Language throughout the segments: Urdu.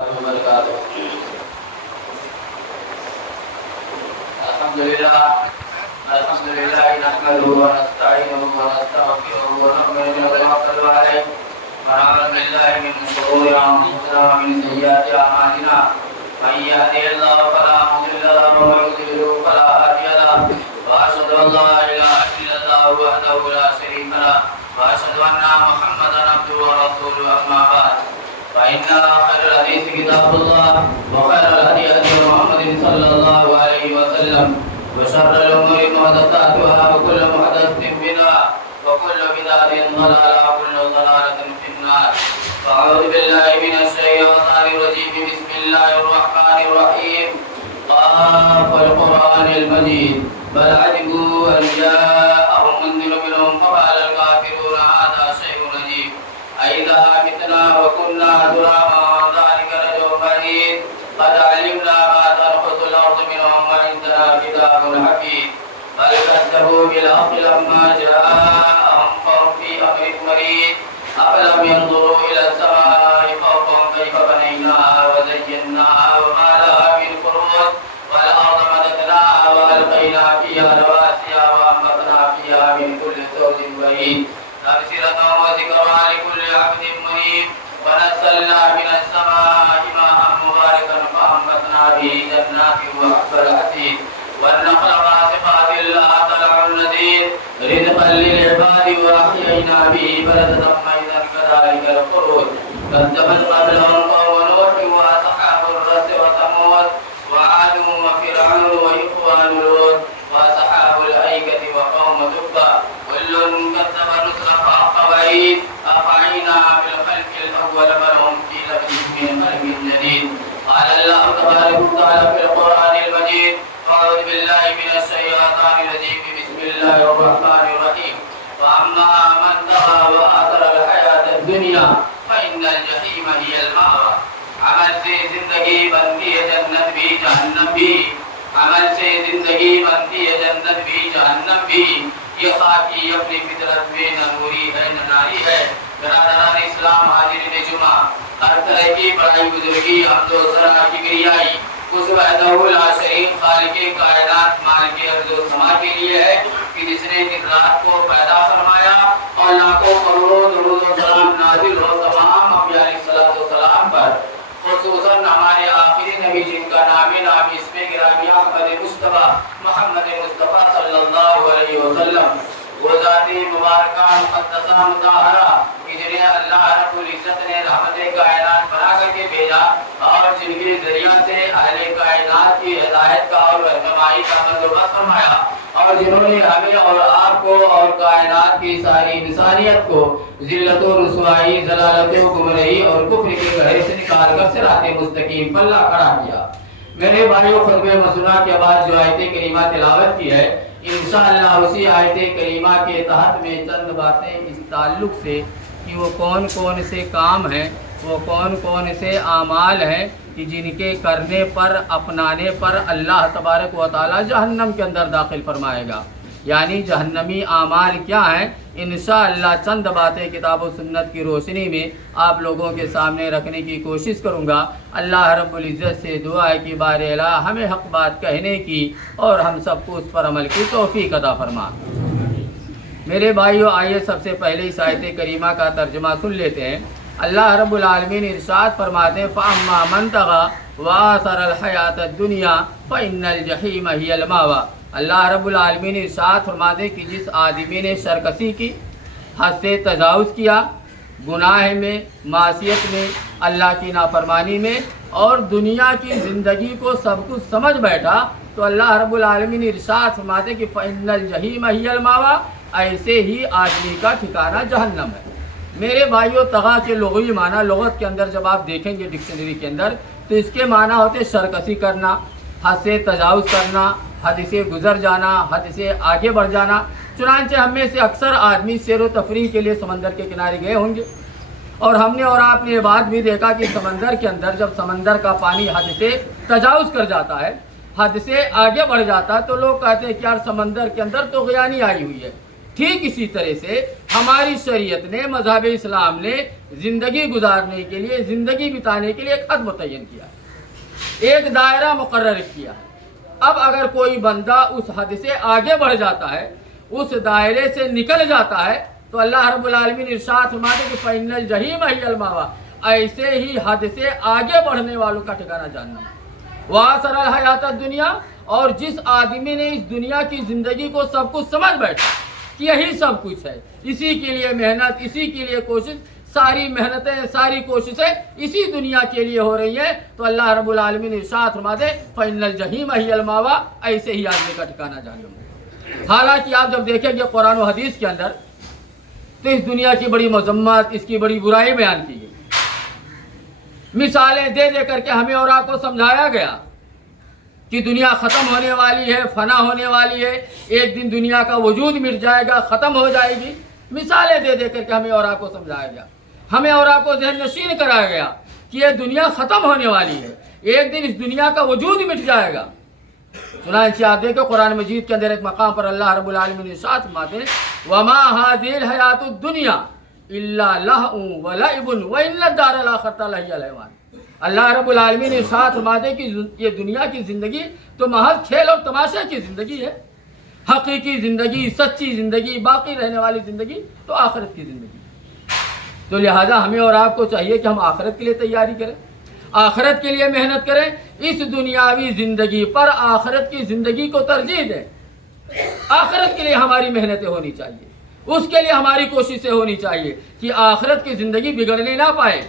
وبركاته. الحمد لله نحمده ونستعينه ونستغفره ونؤمن به ونتوكل عليه ونعوذ بالله من شرور انفسنا ومن سيئات اعمالنا من يهده الله فلا مضل له ومن يضلل فلا هادي له واشهد ان لا اله الا الله وحده لا شريك له واشهد ان محمدا عبده ورسوله اما بعد فإن خير الحديث كتاب الله وخير الهدي هدي محمد صلى الله عليه وسلم وشر الأمور محدثاتها وكل محدثة بدعة وكل بدعة ضلالة وكل ضلالة في النار. أعوذ بالله من الشيطان الرجيم. بسم الله الرحمن الرحيم. قاف القرآن المجيد بل عجبوا أن جاءهم منذر منهم فقال الكافرون هذا شيء عجيب أئذا متنا وكنا ترابا ذلك رجع بعيد قد علمنا ما تنقص الأرض منهم وعندنا كتاب حفيظ بل كذبوا بالحق لما جاءهم فهم في أمر مريض أفلم ينظروا إلى السماء فوقهم كيف بنيناها وزيناها وما لها من فروج والأرض مددناها وألقينا فيها رواسي وأنبتنا فيها من كل زوج بهيج تبصرة وذكرى لكل عبد منيب ونزلنا من السماء ماء مباركا فأنبتنا به جنات وحب الحسيد والنخل باسقات لها طلع نضيد رزقا للعباد وأحيينا به بلدة ميتا كذلك الخروج كذبت قبلهم قوم نوح وأصحاب الرس وثمود وعاد وفرعون وإخوان لوط وأصحاب الأيكة وقوم تبع كل كذب الرسل فحق وعيد أفعينا بالخلق الأول بل هم في لبس من خلق جديد. قال الله تبارك وتعالى في القرآن المجيد. أعوذ بالله من الشيطان الرجيم. بسم الله الرحمن الرحيم. وأما من طغى وآثر الحياة الدنيا فإن الجحيم هي المأوى. عمل سے زندگی بنتی ہے جنت بھی جہنم بھی. عمل سے زندگی بنتی ہے جنت بھی جہنم بھی. یہ خاکی اپنی فطرت میں نہ نوری ہے نہ ناری ہے. برادران اسلام حاضرین جمعہ، ہر طرح کی بڑائی بزرگی حمد و ثنا کی گریائی اس وحدہ لا شریک خالق کائنات مالک ارض و سما کے لیے ہے کہ جس نے دن رات کو پیدا فرمایا اور لاکھوں کروڑوں درود و سلام نازل ہو تمام انبیاء علیہ الصلوۃ والسلام پر، خصوصاً ہمارے آخری نبی جن کا نام اس میں گرامی احمد مصطفیٰ محمد مصطفیٰ صلی اللہ علیہ وسلم، وہ ذات مبارکہ مقدسہ مطہرہ کہ جنہیں اللہ رب العزت نے رحمت کائنات بنا کر کے بھیجا اور جن کے ذریعہ سے اہل کائنات کی ہدایت کا اور رہنمائی کا بندوبست فرمایا، اور جنہوں نے ہمیں اور آپ کو اور کائنات کی ساری انسانیت کو ذلت و رسوائی، ضلالت و گمراہی اور کفر کے گہرے سے نکال کر صراط مستقیم پر لا کھڑا کیا. میرے بھائیو، خطبہ مسنہ کے بعد جو آیت کریمہ تلاوت کی ہے، انشاءاللہ اسی آیت کریمہ کے تحت میں چند باتیں اس تعلق سے کہ وہ کون کون سے کام ہیں، وہ کون کون سے اعمال ہیں کہ جن کے کرنے پر اپنانے پر اللہ تبارک و تعالی جہنم کے اندر داخل فرمائے گا. یعنی جہنمی اعمال کیا ہیں، انشاءاللہ چند باتیں کتاب و سنت کی روشنی میں آپ لوگوں کے سامنے رکھنے کی کوشش کروں گا. اللہ رب العزت سے دعا ہے کہ بار الہ ہمیں حق بات کہنے کی اور ہم سب کو اس پر عمل کی توفیق عطا فرما. میرے بھائیو، آئیے سب سے پہلے اس آیت کریمہ کا ترجمہ سن لیتے ہیں. اللہ رب العالمین ارشاد فرماتے ہیں فَأَمَّا مَنْ طَغَى وَآثَرَ الْحَيَاةَ الدُّنْيَا فَإِنَّ الْجَحِيمَ هِيَ الْمَأْوَى. اللہ رب العالمین ارشاد فرماتے ہیں کہ جس آدمی نے سرکشی کی، حد سے تجاوز کیا، گناہ میں، معصیت میں، اللہ کی نافرمانی میں، اور دنیا کی زندگی کو سب کچھ سمجھ بیٹھا، تو اللہ رب العالمین ارشاد فرماتے ہیں کہ فَإِنَّ الْجَحِيمَ هِيَ الْمَأْوَى، ایسے ہی آدمی کا ٹھکانہ جہنم ہے. میرے بھائیو، طغا کے لغوی معنی لغت کے اندر جب آپ دیکھیں گے ڈکشنری کے اندر تو اس کے معنی ہوتے سرکشی کرنا، حد سے تجاوز کرنا، حد سے گزر جانا، حد سے آگے بڑھ جانا. چنانچہ ہم میں سے اکثر آدمی سیر و تفریح کے لیے سمندر کے کنارے گئے ہوں گے، اور ہم نے اور آپ نے یہ بات بھی دیکھا کہ سمندر کے اندر جب سمندر کا پانی حد سے تجاوز کر جاتا ہے، حد سے آگے بڑھ جاتا ہے، تو لوگ کہتے ہیں کہ یار سمندر کے اندر طغیانی آئی ہوئی ہے، ٹھیک اسی طرح سے ہماری شریعت نے، مذہب اسلام نے زندگی گزارنے کے لیے، زندگی بتانے کے لیے ایک حد متعین کیا، ایک دائرہ مقرر کیا۔ اب اگر کوئی بندہ اس حد سے آگے بڑھ جاتا ہے، اس دائرے سے نکل جاتا ہے، تو اللہ رب العالمین ارشاد فرماتے ہیں کہ فَإِنَّ الْجَحِيمَ هِيَ الْمَأْوَىٰ، ایسے ہی حد سے آگے بڑھنے والوں کا ٹھکانہ جہنم۔ وَآثَرَ الْحَيَاةَ الدُّنْيَا، اور جس آدمی نے اس دنیا کی زندگی کو سب کچھ سمجھ بیٹھا کہ یہی سب کچھ ہے، اسی کے لیے محنت، اسی کے لیے کوشش، ساری محنتیں، ساری کوششیں اسی دنیا کے لیے ہو رہی ہیں، تو اللہ رب العالمین ارشاد فرماتے ہیں فَإِنَّ الْجَحِيمَ هِيَ الْمَأْوَىٰ، ایسے ہی آدمی کا ٹھکانہ جہنم ہے۔ حالانکہ آپ جب دیکھیں گے قرآن و حدیث کے اندر تو اس دنیا کی بڑی مذمت، اس کی بڑی برائی بیان کی گئی، مثالیں دے دے کر کے ہمیں اور آپ کو سمجھایا گیا کہ دنیا ختم ہونے والی ہے، فنا ہونے والی ہے، ایک دن دنیا کا وجود مٹ جائے گا، ختم ہو جائے گی۔ مثالیں دے دے کر کے ہمیں اور آپ کو سمجھایا گیا، ہمیں اور آپ کو ذہن نشین کرایا گیا کہ یہ دنیا ختم ہونے والی ہے، ایک دن اس دنیا کا وجود مٹ جائے گا۔ چنانچہ آپ دیکھیں قرآن مجید کے اندر ایک مقام پر اللہ رب العالمین ارشاد فرماتے ہیں وَمَا هَٰذِهِ الْحَيَاةُ الدُّنْيَا إِلَّا لَهْوٌ وَلَعِبٌ وَإِنَّ الدَّارَ الْآخِرَةَ لَهِيَ الْحَيَوَانُ۔ اللہ رب العالمین ارشاد فرماتے ہیں کہ یہ دنیا کی زندگی تو محض کھیل اور تماشے کی زندگی ہے، حقیقی زندگی، سچی زندگی، باقی رہنے والی زندگی تو آخرت کی زندگی۔ تو لہٰذا ہمیں اور آپ کو چاہیے کہ ہم آخرت کے لیے تیاری کریں، آخرت کے لیے محنت کریں، اس دنیاوی زندگی پر آخرت کی زندگی کو ترجیح دیں۔ آخرت کے لیے ہماری محنتیں ہونی چاہیے، اس کے لیے ہماری کوششیں ہونی چاہیے کہ آخرت کی زندگی بگڑنے نہ پائے،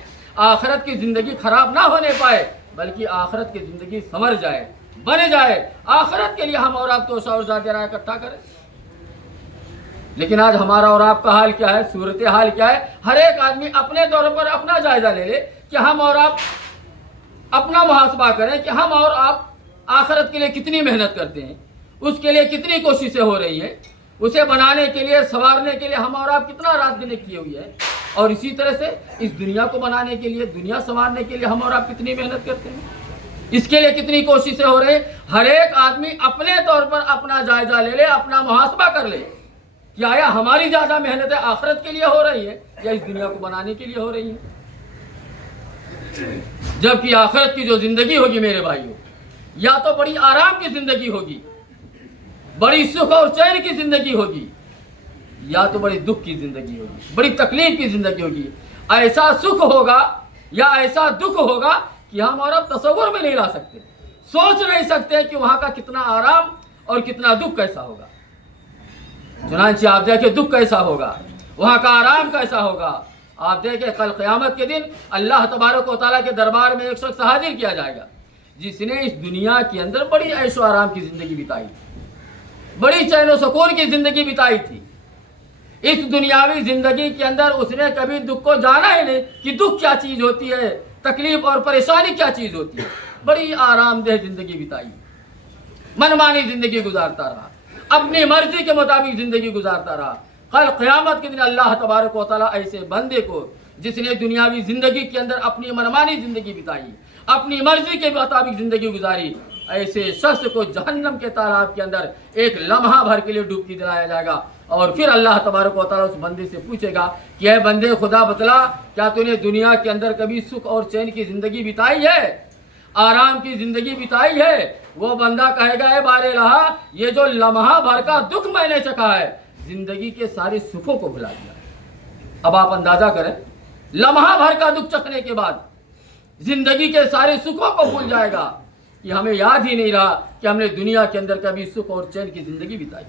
آخرت کی زندگی خراب نہ ہونے پائے، بلکہ آخرت کی زندگی سنور جائے، بن جائے۔ آخرت کے لیے ہم اور آپ توشہ اور ذات رائے اکٹھا کریں۔ لیکن آج ہمارا اور آپ کا حال کیا ہے، صورتحال کیا ہے؟ ہر ایک آدمی اپنے طور پر اپنا جائزہ لے لے کہ ہم اور آپ اپنا محاسبہ کریں کہ ہم اور آپ آخرت کے لیے کتنی محنت کرتے ہیں، اس کے لیے کتنی کوششیں ہو رہی ہیں، اسے بنانے کے لیے، سنوارنے کے لیے ہم اور آپ کتنا رات دن کیے ہوئی ہے، اور اسی طرح سے اس دنیا کو بنانے کے لیے، دنیا سنوارنے کے لیے ہم اور آپ کتنی محنت کرتے ہیں، اس کے لیے کتنی کوششیں ہو رہی ہیں۔ ہر ایک آدمی اپنے طور پر اپنا جائزہ لے لے، اپنا محاسبہ کر لے کہ آیا ہماری زیادہ محنتیں آخرت کے لیے ہو رہی ہیں یا اس دنیا کو بنانے کے لیے ہو رہی ہیں۔ جبکہ آخرت کی جو زندگی ہوگی میرے بھائیوں، یا تو بڑی آرام کی زندگی ہوگی، بڑی سکھ اور چین کی زندگی ہوگی، یا تو بڑی دکھ کی زندگی ہوگی، بڑی تکلیف کی زندگی ہوگی۔ ایسا سکھ ہوگا یا ایسا دکھ ہوگا کہ ہم اور اب تصور میں نہیں لا سکتے، سوچ نہیں سکتے کہ وہاں کا کتنا آرام اور کتنا دکھ کیسا ہوگا۔ چنانچہ آپ دیکھیں دکھ کیسا ہوگا، وہاں کا آرام کیسا ہوگا۔ آپ دیکھیں کل قیامت کے دن اللہ تبارک و تعالیٰ کے دربار میں ایک شخص حاضر کیا جائے گا جس نے اس دنیا کے اندر بڑی عیش و آرام کی زندگی بتائی تھی، بڑی چین و سکون کی زندگی بتائی تھی۔ اس دنیاوی زندگی کے اندر اس نے کبھی دکھ کو جانا ہی نہیں کہ دکھ کیا چیز ہوتی ہے، تکلیف اور پریشانی کیا چیز ہوتی ہے۔ بڑی آرام دہ زندگی بتائی، منمانی زندگی گزارتا رہا، اپنی مرضی کے مطابق زندگی گزارتا رہا۔ کل قیامت کے دن اللہ تبارک و تعالیٰ ایسے بندے کو جس نے دنیاوی زندگی کے اندر اپنی منمانی زندگی بتائی، اپنی مرضی کے مطابق زندگی گزاری، ایسے شخص کو جہنم کے تالاب کے اندر ایک لمحہ بھر کے لیے ڈبکی دلایا جائے گا، اور پھر اللہ تبارک و تعالیٰ اس بندے سے پوچھے گا کہ اے بندے خدا بتلا، کیا تو نے دنیا کے اندر کبھی سکھ اور چین کی زندگی بتائی ہے، آرام کی زندگی بتائی ہے؟ وہ بندہ کہے گا اے بار الہ، یہ جو لمحہ بھر کا دکھ میں نے چکھا ہے، زندگی کے سارے سکھوں کو بھلا دیا۔ اب آپ اندازہ کریں، لمحہ بھر کا دکھ چکھنے کے بعد زندگی کے سارے سکھوں کو بھول جائے گا کہ ہمیں یاد ہی نہیں رہا کہ ہم نے دنیا کے اندر کبھی سکھ اور چین کی زندگی بتائی۔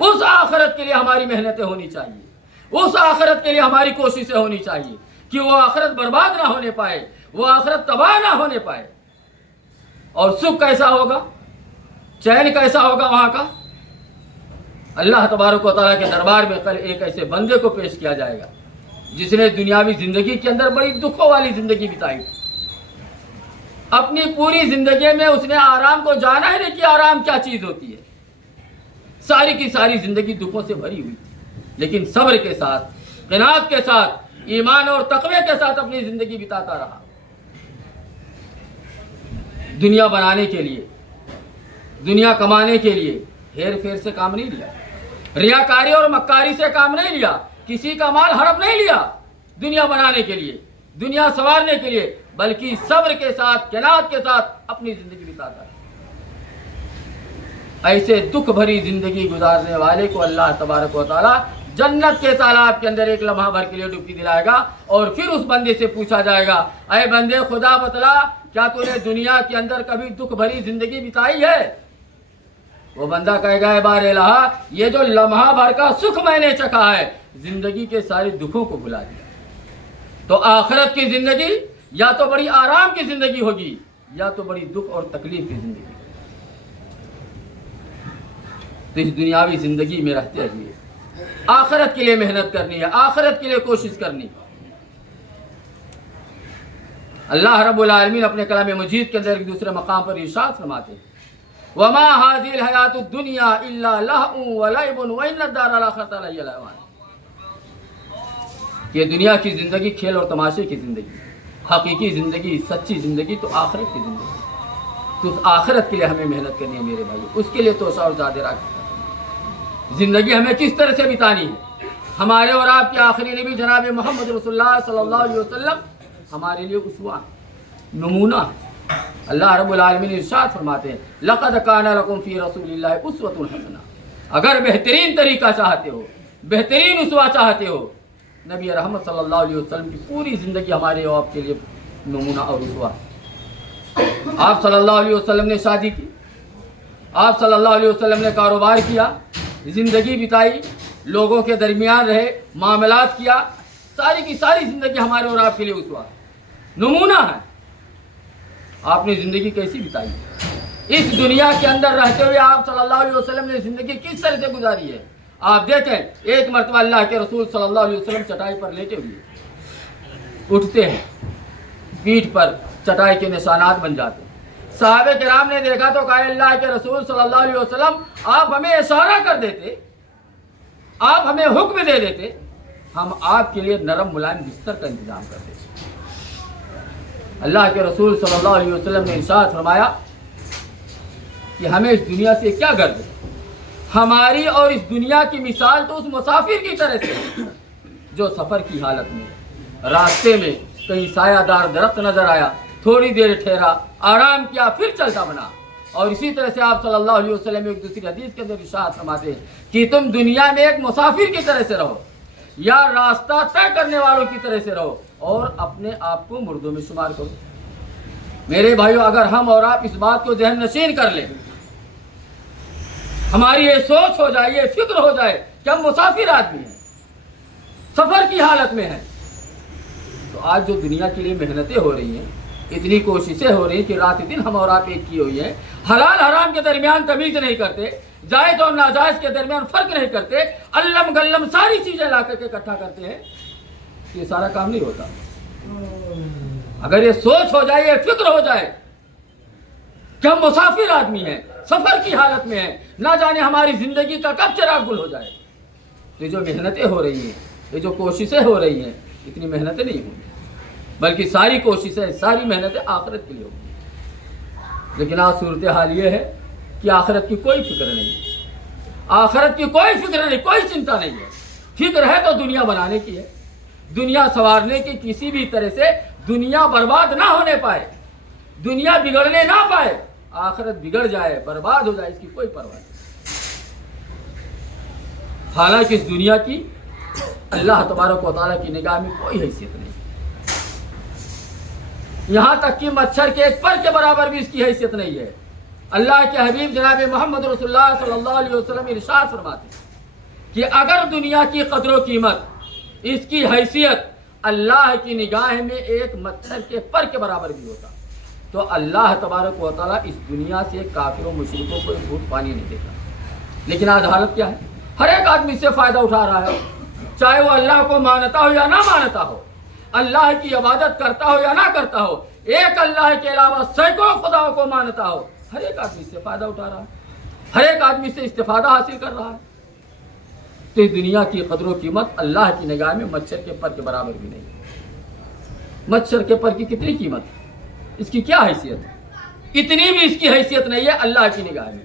اس آخرت کے لیے ہماری محنتیں ہونی چاہیے، اس آخرت کے لیے ہماری کوششیں ہونی چاہیے کہ وہ آخرت برباد نہ ہونے پائے، وہ آخرت تباہ نہ ہونے پائے۔ اور سکھ کیسا ہوگا، چین کیسا ہوگا وہاں کا؟ اللہ تبارک و تعالیٰ کے دربار میں کل ایک ایسے بندے کو پیش کیا جائے گا جس نے دنیاوی زندگی کے اندر بڑی دکھوں والی زندگی بتائی تھی، اپنی پوری زندگی میں اس نے آرام کو جانا ہی نہیں کہ آرام کیا چیز ہوتی ہے، ساری کی ساری زندگی دکھوں سے بھری ہوئی تھی، لیکن صبر کے ساتھ، قناعت کے ساتھ، ایمان اور تقوی کے ساتھ اپنی زندگی بتاتا رہا۔ دنیا بنانے کے لیے، دنیا کمانے کے لیے ہیر پھیر سے کام نہیں لیا، ریاکاری اور مکاری سے کام نہیں لیا, کسی کا مال ہڑپ نہیں لیا دنیا بنانے کے لیے, دنیا سنوارنے کے لیے, بلکہ صبر کے ساتھ, قناعت کے ساتھ اپنی زندگی بتاتا ہے. ایسے دکھ بھری زندگی گزارنے والے کو اللہ تبارک و تعالیٰ جنت کے تالاب کے اندر ایک لمحہ بھر کے لیے ڈبکی دلائے گا, اور پھر اس بندے سے پوچھا جائے گا, اے بندے خدا بتلا, کیا تو نے دنیا کے اندر کبھی دکھ بھری زندگی بتائی ہے؟ وہ بندہ کہے گا, اے بار الہ, یہ جو لمحہ بھر کا سکھ میں نے چکھا ہے, زندگی کے سارے دکھوں کو بھلا دیا. تو آخرت کی زندگی یا تو بڑی آرام کی زندگی ہوگی, یا تو بڑی دکھ اور تکلیف کی زندگی. تو اس دنیاوی زندگی میں رہتے ہوئے آخرت کے لیے محنت کرنی ہے, آخرت کے لیے کوشش کرنی. اللہ رب العالمین اپنے کلام مجید کے اندر ایک دوسرے مقام پر ارشاد فرماتے ہیں, وَمَا هَذِهِ الْحَيَاةُ الدُّنْيَا إِلَّا لَهْوٌ وَلَعِبٌ وَإِنَّ الدَّارَ الْآخِرَةَ لَهِيَ الْحَيَوَانُ. یہ دنیا کی زندگی کھیل اور تماشے کی زندگی, حقیقی زندگی, سچی زندگی تو آخرت کی زندگی. تو اس آخرت کے لیے ہمیں محنت کرنی ہے میرے بھائی, اس کے لیے توسع اور زیادہ رکھ. زندگی ہمیں کس طرح سے بتانی ہے؟ ہمارے اور آپ کے آخری نبی جناب محمد رسول اللہ صلی اللہ علیہ وسلم ہمارے لیے اسوہ, نمونہ. اللہ رب العالمین ارشاد فرماتے ہیں, لَقَدْ كَانَ لَكُمْ فِي رَسُولِ اللَّهِ أُسْوَةٌ حَسَنَةٌ. اگر بہترین طریقہ چاہتے ہو, بہترین اسوہ چاہتے ہو, نبی رحمت صلی اللہ علیہ وسلم کی پوری زندگی ہمارے اور آپ کے لیے نمونہ اور اسوہ. آپ صلی اللہ علیہ وسلم نے شادی کی, آپ صلی اللہ علیہ وسلم نے کاروبار کیا, زندگی بتائی, لوگوں کے درمیان رہے, معاملات کیا, ساری کی ساری زندگی ہمارے اور آپ کے لیے اسوہ, نمونہ ہے. آپ نے زندگی کیسی بتائی؟ اس دنیا کے اندر رہتے ہوئے آپ صلی اللہ علیہ وسلم نے زندگی کس طرح سے گزاری ہے؟ آپ دیکھیں, ایک مرتبہ اللہ کے رسول صلی اللہ علیہ وسلم چٹائی پر لیٹے ہوئے اٹھتے ہیں, پیٹھ پر چٹائی کے نشانات بن جاتے ہیں. صحابہ کرام نے دیکھا تو کہا, اللہ کے رسول صلی اللہ علیہ وسلم آپ ہمیں اشارہ کر دیتے, آپ ہمیں حکم دے دیتے, ہم آپ کے لیے نرم ملائم بستر کا انتظام کر دیتے. اللہ کے رسول صلی اللہ علیہ وسلم نے ارشاد فرمایا کہ ہمیں اس دنیا سے کیا غرض ہے؟ ہماری اور اس دنیا کی مثال تو اس مسافر کی طرح سے جو سفر کی حالت میں راستے میں کہیں سایہ دار درخت نظر آیا, تھوڑی دیر ٹھہرا, آرام کیا, پھر چلتا بنا. اور اسی طرح سے آپ صلی اللہ علیہ وسلم ایک دوسری حدیث کے اندر ارشاد فرماتے ہیں کہ تم دنیا میں ایک مسافر کی طرح سے رہو, یا راستہ طے کرنے والوں کی طرح سے رہو, اور اپنے آپ کو مردوں میں شمار کرو. میرے بھائیو, اگر ہم اور آپ اس بات کو ذہن نشین کر لیں, ہماری یہ سوچ ہو جائے, یہ فکر ہو جائے کہ ہم مسافر آدمی ہیں, سفر کی حالت میں ہیں, تو آج جو دنیا کے لیے محنتیں ہو رہی ہیں, اتنی کوششیں ہو رہی ہیں کہ رات دن ہم اور آپ ایک کی ہوئی ہیں, حلال حرام کے درمیان تمیز نہیں کرتے, جائز اور ناجائز کے درمیان فرق نہیں کرتے, علم گلم ساری چیزیں لا کر کے اکٹھا کرتے ہیں, یہ سارا کام نہیں ہوتا. اگر یہ سوچ ہو جائے, یہ فکر ہو جائے کہ ہم مسافر آدمی ہیں, سفر کی حالت میں ہیں, نہ جانے ہماری زندگی کا کب چراغ گل ہو جائے. یہ جو محنتیں ہو رہی ہیں, یہ جو کوششیں ہو رہی ہیں, اتنی محنتیں نہیں ہوں گی, بلکہ ساری کوششیں, ساری محنتیں آخرت کے لیے ہوں گی. لیکن آج صورتحال یہ ہے کہ آخرت کی کوئی فکر نہیں, آخرت کی کوئی فکر نہیں, کوئی چنتا نہیں ہے. فکر ہے تو دنیا بنانے کی ہے, دنیا سنوارنے کی, کسی بھی طرح سے دنیا برباد نہ ہونے پائے, دنیا بگڑنے نہ پائے, آخرت بگڑ جائے, برباد ہو جائے, اس کی کوئی پرواہ نہیں. حالانکہ اس دنیا کی اللہ تبارک و تعالیٰ کی نگاہ میں کوئی حیثیت نہیں, یہاں تک کہ مچھر کے ایک پر کے برابر بھی اس کی حیثیت نہیں ہے. اللہ کے حبیب جناب محمد رسول اللہ صلی اللہ علیہ وسلم ارشاد فرماتے ہیں کہ اگر دنیا کی قدر و قیمت, اس کی حیثیت اللہ کی نگاہ میں ایک مچھر کے پر کے برابر بھی ہوتا, تو اللہ تبارک و تعالیٰ اس دنیا سے کافروں مشرکوں کو ایک گھونٹ پانی نہیں دیتا. لیکن آج حالت کیا ہے؟ ہر ایک آدمی اس سے فائدہ اٹھا رہا ہے, چاہے وہ اللہ کو مانتا ہو یا نہ مانتا ہو, اللہ کی عبادت کرتا ہو یا نہ کرتا ہو, ایک اللہ کے علاوہ سینکڑوں خداؤں کو مانتا ہو, ہر ایک آدمی اس سے فائدہ اٹھا رہا ہے, ہر ایک آدمی سے استفادہ حاصل کر رہا ہے. تو اس دنیا کی قدر و قیمت اللہ کی نگاہ میں مچھر کے پر کے برابر بھی نہیں. مچھر کے پر کی کتنی قیمت ہے, اس کی کیا حیثیت ہے؟ اتنی بھی اس کی حیثیت نہیں ہے اللہ کی نگاہ میں.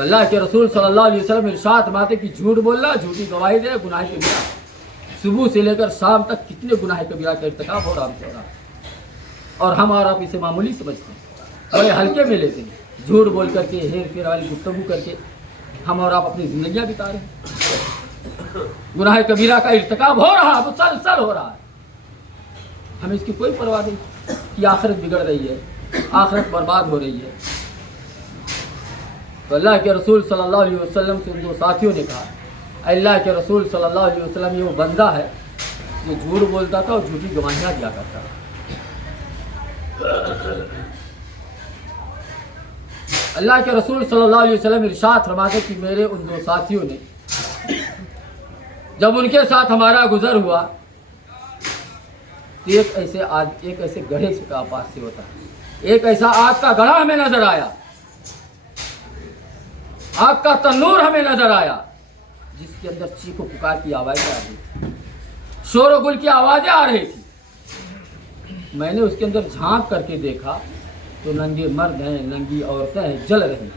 تو اللہ کے رسول صلی اللہ علیہ وسلم ارشاد فرماتے کہ جھوٹ بولنا، جھوٹی گواہی دے، گناہ کبیرہ، صبح سے لے کر شام تک کتنے گناہ کبیرہ کا ارتکاب ہو رہا ہے، اور ہم اور آپ اسے معمولی سمجھتے ہیں، بڑے ہلکے میں لیتے ہیں، جھوٹ بول کر کے، ہیر پھیر والی گفتگو کر کے ہم اور آپ اپنی زندگیاں بتا رہے ہیں، گناہ کبیرہ کا ارتکاب ہو رہا ہے، مسلسل ہو رہا ہے، ہمیں اس کی کوئی پرواہ نہیں کہ آخرت بگڑ رہی ہے، آخرت برباد ہو رہی ہے۔ تو اللہ کے رسول صلی اللہ علیہ وسلم سے ان دو ساتھیوں نے کہا، اللہ کے رسول صلی اللہ علیہ وسلم یہ وہ بندہ ہے جو جھوٹ بولتا تھا اور جھوٹی گواہیاں دیا کرتا تھا۔ اللہ کے رسول صلی اللہ علیہ وسلم ارشاد فرماتے کہ میرے ان دو ساتھیوں نے جب ان کے ساتھ ہمارا گزر ہوا تو ایک ایسے گڑھے کا پاس سے ہوتا ہے، ایک ایسا آگ کا گڑھا ہمیں نظر آیا، آگ کا تنور ہمیں نظر آیا، جس کے اندر چیخ و پکار کی آوازیں آ رہی تھی، شور و گل کی آوازیں آ رہی تھی۔ میں نے اس کے اندر جھانک کر کے دیکھا تو ننگے مرد ہیں، ننگی عورتیں ہیں، جل رہی۔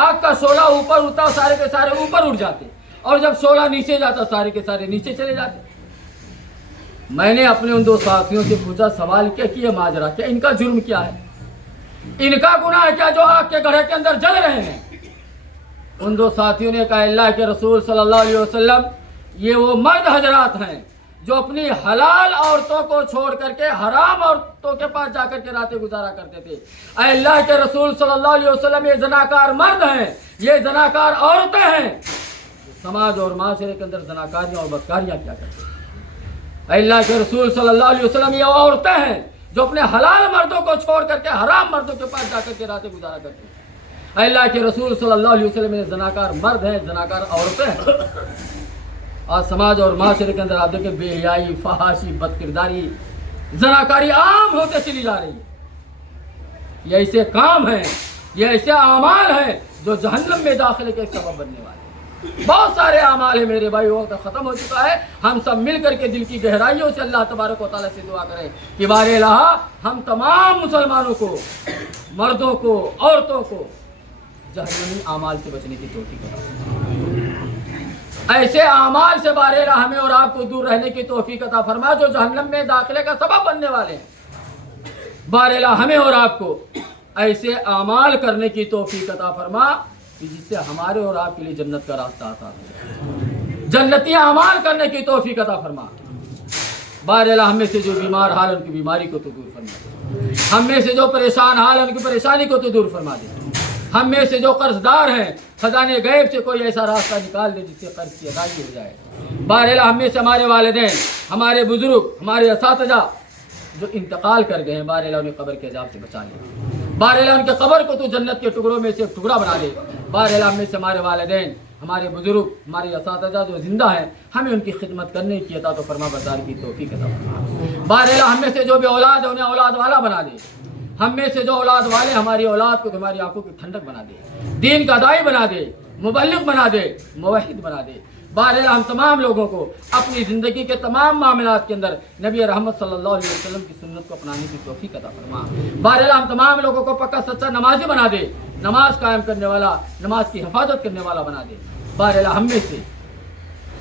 آگ کا شعلہ اوپر اٹھتا، سارے کے سارے اوپر اٹھ جاتے، اور جب شعلہ نیچے جاتا سارے کے سارے نیچے چلے جاتے۔ میں نے اپنے ان دو ساتھیوں سے پوچھا، سوال کیا کہ یہ ماجرا کیا، ان کا جرم کیا ہے، ان کا گناہ کیا جو آگ کے گڑھے کے اندر جل رہے ہیں؟ ان دو ساتھیوں نے کہا، اللہ کے رسول صلی اللہ علیہ وسلم یہ وہ مرد حضرات ہیں جو اپنی حلال عورتوں کو چھوڑ کر کے حرام عورتوں کے پاس جا کر کے راتیں گزارا کرتے تھے۔ اے اللہ کے رسول صلی اللہ علیہ وسلم یہ زناکار مرد ہیں، یہ زناکار عورتیں ہیں، سماج اور معاشرے کے اندر زناکاریاں اور بدکاریاں کیا کرتے ہیں۔ اے اللہ کے رسول صلی اللہ علیہ وسلم یہ عورتیں ہیں جو اپنے حلال مردوں کو چھوڑ کر کے حرام مردوں کے پاس جا کر کے راتیں گزارا کرتے ہیں۔ اے اللہ کے رسول صلی اللہ علیہ وسلم یہ زناکار مرد ہیں، زناکار عورتیں ہیں۔ آج سماج اور معاشرے کے اندر آپ دیکھیں بے حیائی، فحاشی، بد کرداری، زناکاری عام ہوتے چلی جا رہی ہے۔ یہ ایسے کام ہیں، یہ ایسے اعمال ہیں جو جہنم میں داخلے کے سبب بننے والے ہیں۔ بہت سارے اعمال ہیں میرے بھائی، وقت ختم ہو چکا ہے، ہم سب مل کر کے دل کی گہرائیوں سے اللہ تبارک و تعالیٰ سے دعا کریں کہ بار الہ ہم تمام مسلمانوں کو، مردوں کو، عورتوں کو جہنمی اعمال سے بچنے کی توفیق عطا، ایسے اعمال سے بار الہ ہمیں اور آپ کو دور رہنے کی توفیق عطا فرما جو جہنم میں داخلے کا سبب بننے والے ہیں۔ بار الہ ہمیں اور آپ کو ایسے اعمال کرنے کی توفیق عطا فرما کہ جس سے ہمارے اور آپ کے لیے جنت کا راستہ آسان ہو، جنتی اعمال کرنے کی توفیق عطا فرما۔ بار الہ ہم میں سے جو بیمار حال ان کی بیماری کو تو دور فرما دے، ہم میں سے جو پریشان حال ان کی پریشانی کو تو دور فرما دے، ہم میں سے جو قرض دار ہیں خزانے غیب سے کوئی ایسا راستہ نکال دے جس سے قرض کی ادائیگی ہو جائے۔ بار الہ ہم میں سے ہمارے والدین، ہمارے بزرگ، ہمارے اساتذہ جو انتقال کر گئے ہیں، بار الہ انہیں قبر کے عذاب سے بچا لے، بار الہ ان کے قبر کو تو جنت کے ٹکڑوں میں سے ایک ٹکڑا بنا دے۔ بار الہ ہم میں سے ہمارے والدین، ہمارے بزرگ، ہمارے اساتذہ جو زندہ ہیں، ہمیں ان کی خدمت کرنے کی عطا تو فرما، برداری کی توفیق عطا فرما۔ بار الہ ہم میں سے جو بھی اولاد ہے انہیں اولاد والا بنا دے، ہم میں سے جو اولاد والے ہماری اولاد کو تمہاری آنکھوں کی ٹھنڈک بنا دے، دین کا داعی بنا دے، مبلغ بنا دے، موحد بنا دے۔ بار الہ ہم تمام لوگوں کو اپنی زندگی کے تمام معاملات کے اندر نبی رحمت صلی اللہ علیہ وسلم کی سنت کو اپنانے کی توفیق عطا فرما۔ بار الہ ہم تمام لوگوں کو پکا سچا نمازی بنا دے، نماز قائم کرنے والا، نماز کی حفاظت کرنے والا بنا دے۔ بار الہ ہم میں سے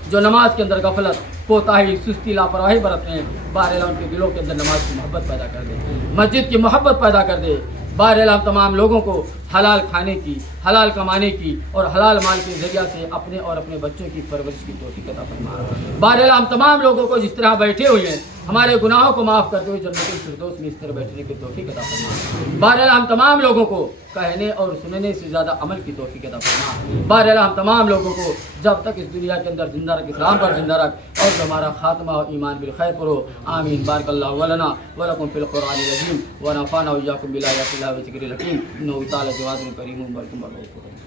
جو نماز کے اندر غفلت، کوتاہی، سستی، لاپرواہی برتتے ہیں، بار الہ ان کے دلوں کے اندر نماز کی محبت پیدا کر دے، مسجد کی محبت پیدا کر دے۔ بار الہ ہم تمام لوگوں کو حلال کھانے کی، حلال کمانے کی اور حلال مال کے ذریعہ سے اپنے اور اپنے بچوں کی پرورش کی توفیق عطا فرما۔ بار الہ ہم تمام لوگوں کو جس طرح بیٹھے ہوئے ہیں ہمارے گناہوں کو معاف کرتے ہوئے جنت الفردوس میں اس طرح بیٹھنے کی توفیق عطا فرما۔ بار الہ ہم تمام لوگوں کو کہنے اور سننے سے زیادہ عمل کی توفیق عطا فرما۔ بار الہ ہم تمام لوگوں کو جب تک اس دنیا کے اندر زندہ رکھ، اسلام پر زندہ رکھ، اور ہمارا خاتمہ اور ایمان بالخیر کرو۔ آمین۔ بارک اللہ لنا ولکم فی القرآن العظیم ونفعنا وإياکم بالآیات اللہ وذکر الحکیم، انہ تعالی جواد کریم برکم برکم۔